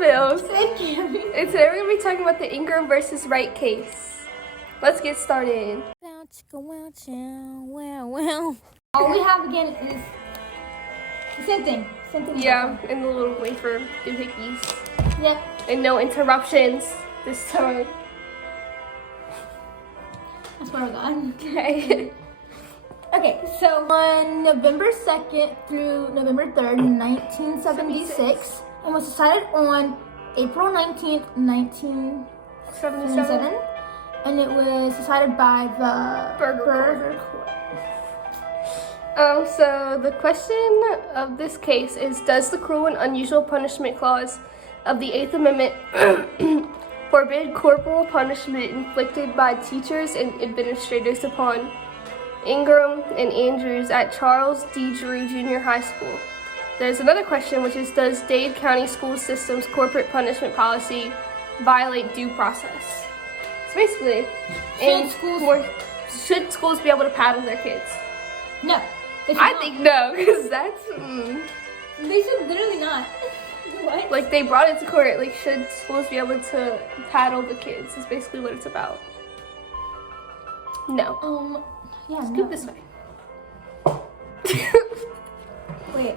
Mills. Thank you. And today we're going to be talking about the Ingrahm versus Wright case. Let's get started. All we have again is the same thing. Yeah, and the little wafer doohickeys. Yep. And no interruptions this time. I swear to God. Okay. Okay, so on November 2nd through November 3rd, 1976, and was decided on April 19th, 1977, and it was decided by the Burger Court. So the question of this case is, does the cruel and unusual punishment clause of the 8th Amendment forbid corporal punishment inflicted by teachers and administrators upon Ingrahm and Andrews at Charles D. Drew Junior High School? There's another question, which is, does Dade County School System's corporate punishment policy violate due process? So basically, should schools be able to paddle their kids? No. I think no, because that's... They should literally not. What? Like, they brought it to court. Like, should schools be able to paddle the kids? Is basically what it's about. No. Yeah, Scoop this way. Wait.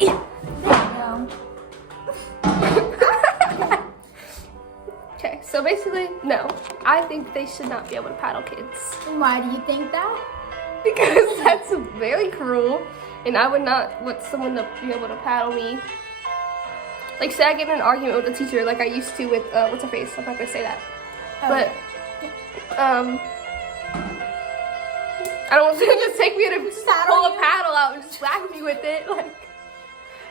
There we go. Okay, so basically, no. I think they should not be able to paddle kids. And why do you think that? Because that's very cruel. And I would not want someone to be able to paddle me. Like, say I get in an argument with a teacher like I used to with, what's her face? I'm not gonna say that. But, I don't want them to take me to pull a paddle out and just whack me with it. Like,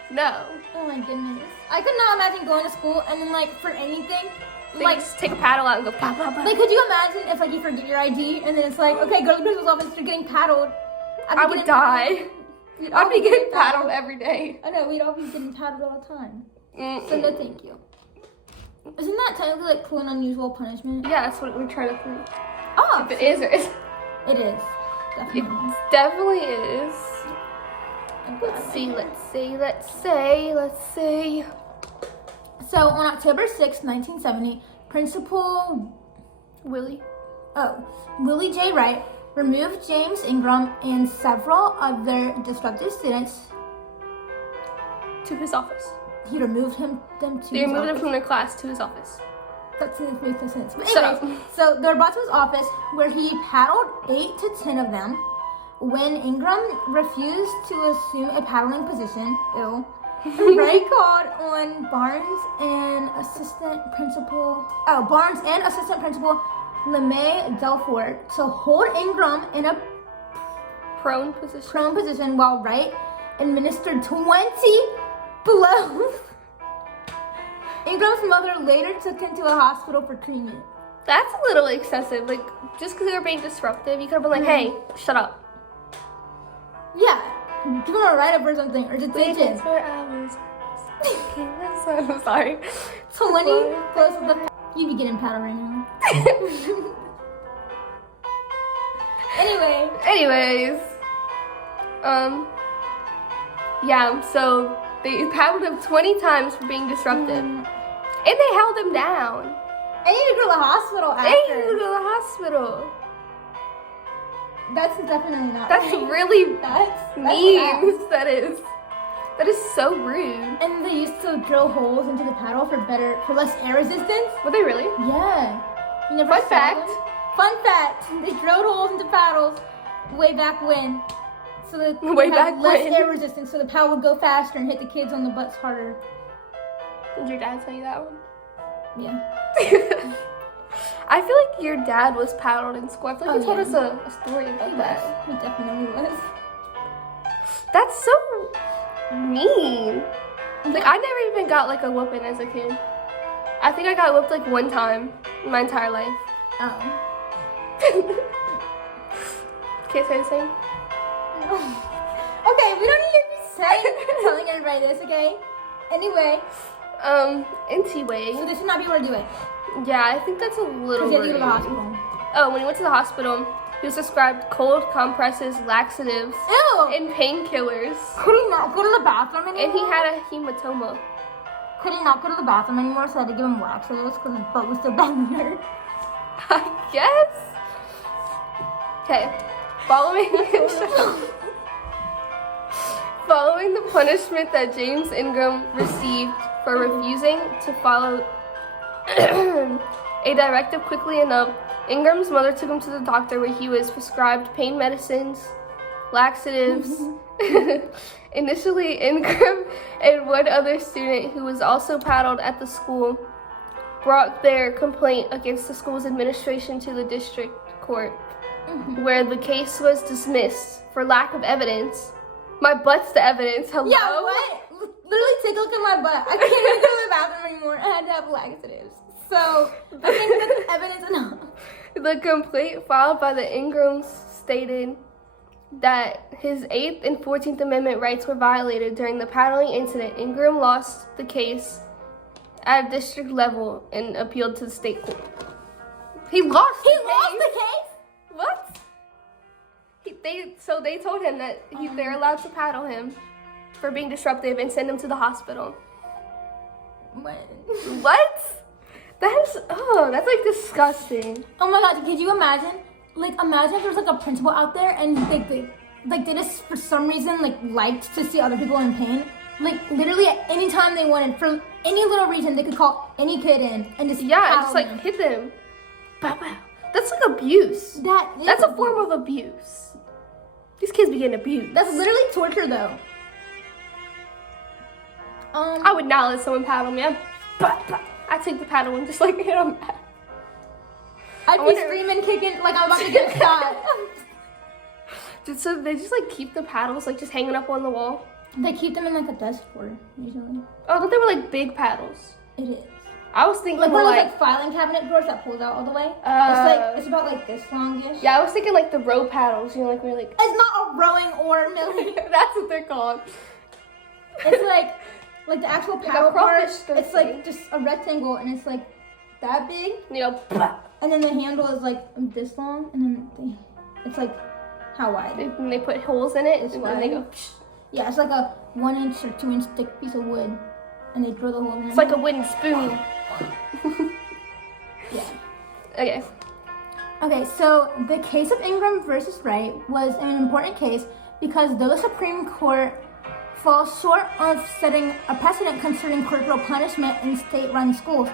no. Oh my goodness. I could not imagine going to school and then, like, for anything, They just take a paddle out and go pop, pop, pop. Like, could you imagine if, like, you forget your ID and then it's like, okay, go to the principal's office, you're getting paddled. I would die. I'd be getting paddled every day. I know, we'd all be getting paddled all the time. So no thank you. Isn't that technically like cruel and unusual punishment? Yeah, that's what we're trying to prove. Oh, if it is or isn't. It is. Definitely. It definitely is. Let's see. So on October 6, 1970, Principal Willie J. Wright removed James Ingrahm and several other disruptive students to his office. He removed They removed him from their class to his office. That makes no sense. But Shut anyways, so they were brought to his office where he paddled 8 to 10 of them. When Ingrahm refused to assume a paddling position, Wright called on Barnes and assistant principal LeMay Delfort to hold Ingrahm in a prone position while Wright administered 20 blows. Ingram's mother later took him to a hospital for treatment. That's a little excessive. Like, just because they were being disruptive, you could have been like, hey, shut up. Yeah, give him a write-up or something, or detention. For hours. I'm sorry. 20 blows with the you'd be getting paddled right now. Anyways. Yeah, so they paddled him 20 times for being disruptive. And they held him down. And you need to go to the hospital after. That's definitely not That's right. really That's mean. That is so rude. And they used to drill holes into the paddle for less air resistance. Were they really? Yeah. You never Fun saw fact. them? Fun fact. They drilled holes into paddles way back when. So that they had less air resistance, so the paddle would go faster and hit the kids on the butts harder. Did your dad tell you that one? Yeah. I feel like your dad was paddled in school. I feel like he told us a story about that. He definitely was. That's so mean. Like, I never even got like a whooping as a kid. I think I got whipped like one time in my entire life. Oh. Can't say the same? No. Okay, we don't need to be telling everybody this, okay? Anyway. Anyway. So this should not be able to do it. Yeah, I think that's a little Because you have to go to the hospital. Oh, when he went to the hospital, He was prescribed cold compresses, laxatives, Ew! and painkillers. Could he not go to the bathroom anymore? And he had a hematoma. Could he not go to the bathroom anymore, so I had to give him laxatives because his butt was still bending. I guess. Okay. Following the punishment that James Ingram received for refusing to follow a directive quickly enough, Ingram's mother took him to the doctor where he was prescribed pain medicines, laxatives. Initially, Ingram and one other student who was also paddled at the school brought their complaint against the school's administration to the district court, where the case was dismissed for lack of evidence. My butt's the evidence. Hello? Yeah, what? Literally take a look at my butt. I can't even go to the bathroom anymore. I had to have laxatives. So, I think that's evidence enough. The complaint filed by the Ingrams stated that his 8th and 14th Amendment rights were violated during the paddling incident. Ingram lost the case at a district level and appealed to the state court. He lost the case? What? So they told him that they're allowed to paddle him for being disruptive and send him to the hospital. What? That's like disgusting. Oh my god, could you imagine? Like, imagine if there was like a principal out there and they just for some reason liked to see other people in pain. Like, literally at any time they wanted, for any little reason, they could call any kid in and just hit them. Wow. That's like abuse. That's a form of abuse. These kids be getting abused. That's literally torture, though. I would not let someone paddle me. I'd take the paddle and just hit them back. I'd be screaming, kicking, like I'm about to get shot. So they just keep the paddles just hanging up on the wall? They keep them in a desk drawer, usually. Oh, I thought they were big paddles. It is. I was thinking one of those filing cabinet drawers that pulls out all the way. It's about this longish. Yeah, I was thinking the row paddles. You know, where it's not a rowing or milling. That's what they're called. It's like the actual paddle part. It's just a rectangle and it's that big. And then the handle is this long, and then it's how wide? And they put holes in it, and then they go. Psh. Yeah, it's like a 1 inch or 2 inch thick piece of wood, and they drill the hole in it. It's like a wooden spoon. Yeah. Okay, so the case of Ingram versus Wright was an important case because though the Supreme Court falls short of setting a precedent concerning corporal punishment in state-run schools,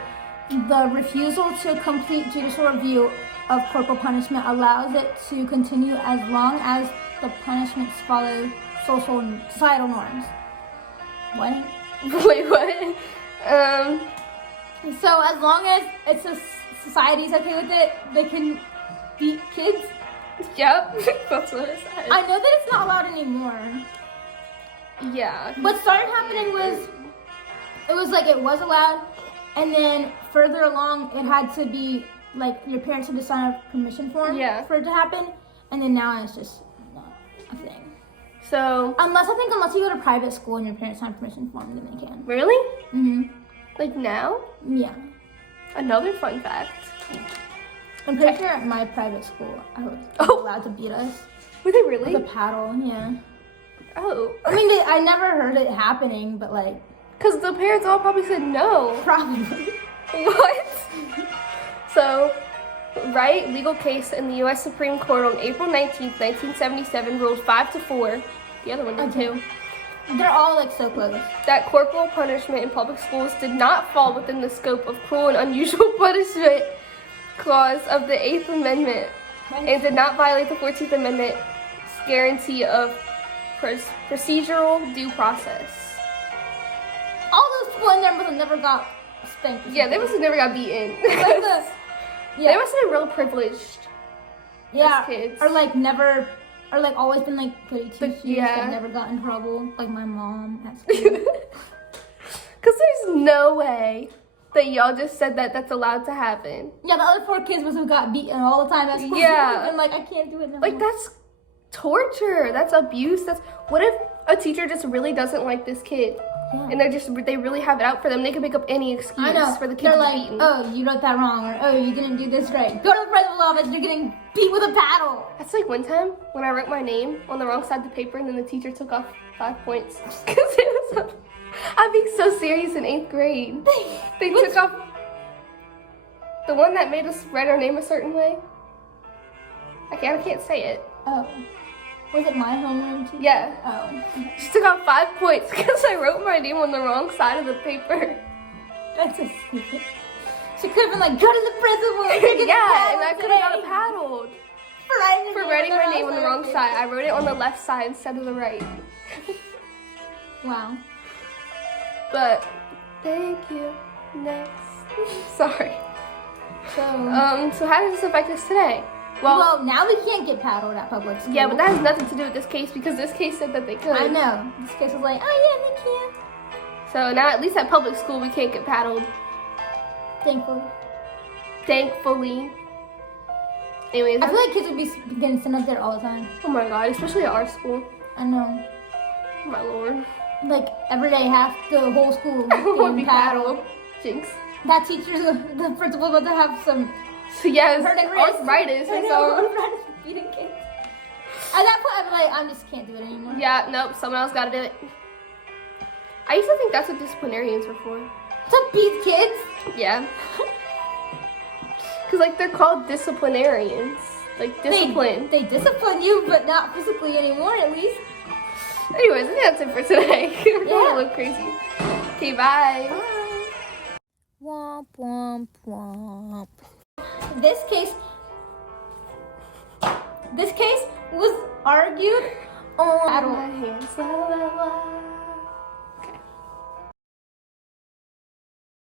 the refusal to complete judicial review of corporal punishment allows it to continue as long as the punishments follow societal norms. What? Wait, what? So as long as society's okay with it, they can beat kids? Yep, that's what it said. I know that it's not allowed anymore. Yeah. What started happening was, it was allowed, and then further along, it had to be, your parents had to sign a permission form for it to happen, and then now it's just not a thing. So... Unless you go to private school and your parents sign a permission form, then they can. Really? Mm-hmm. Now? Yeah. Another fun fact. I'm pretty sure at my private school, I was allowed to beat us. Were they really? With a paddle, yeah. Oh. I mean, I never heard it happening, but because the parents all probably said no. Probably. What? So, Wright legal case in the U.S. Supreme Court on April 19th, 1977 ruled 5-4. The other one did too. They're all so close. That corporal punishment in public schools did not fall within the scope of cruel and unusual punishment clause of the 8th Amendment and did not violate the 14th Amendment's guarantee of procedural due process. All those people in there must have never got spanked. Yeah, they must have never got beaten. They must have been real privileged. Yeah, as kids. or never, or always been goody two-shoes. Never got in trouble, like my mom at school. Because there's no way that y'all just said that that's allowed to happen. Yeah, the other 4 kids must have got beaten all the time at school. Yeah. And I can't do it no more. That's torture. That's abuse. What if a teacher just really doesn't like this kid? Yeah. And they really have it out for them. They can make up any excuse I know. for the kids They're to like, be beaten. oh, you wrote that wrong, or oh, you didn't do this right. Go to the principal's office. You're getting beat with a paddle. That's like one time when I wrote my name on the wrong side of the paper and then the teacher took off 5 points. Because it was I'm being so serious in 8th grade. They took off the one that made us write our name a certain way. I can't say it. Oh. Was it my homeroom too? Yeah. Oh. She took off 5 points because I wrote my name on the wrong side of the paper. That's so stupid. She could have been like, go to the principal. Yeah, and I could have got paddled for writing my name on the wrong paper. side. I wrote it on the left side instead of the right. Wow. But thank you. Next. Sorry. So, So how does this affect us today? well, now we can't get paddled at public school. Yeah, but that has nothing to do with this case because this case said that they could. I know. This case was like, oh yeah, they can. So now at least at public school we can't get paddled. Thankfully. Thankfully. Anyways, I feel like kids would be getting sent up there all the time. oh my god, especially at our school. I know. Oh my lord. Like every day, half the whole school Would getting be paddled. paddled. Jinx. That teacher, the principal's about to have some So yes, arthritis. arthritis I or know, so. arthritis for beating kids. At that point, I'm like, I just can't do it anymore. Yeah, nope, someone else gotta do it. I used to think that's what disciplinarians were for. To beat kids? Yeah. Cause like they're called disciplinarians. Like discipline. They discipline you, but not physically anymore, at least. Anyways, I think that's it for today. We're going Yeah. a little crazy. Okay, bye. Bye. Womp womp womp. This case was argued on My hands, la, la, la.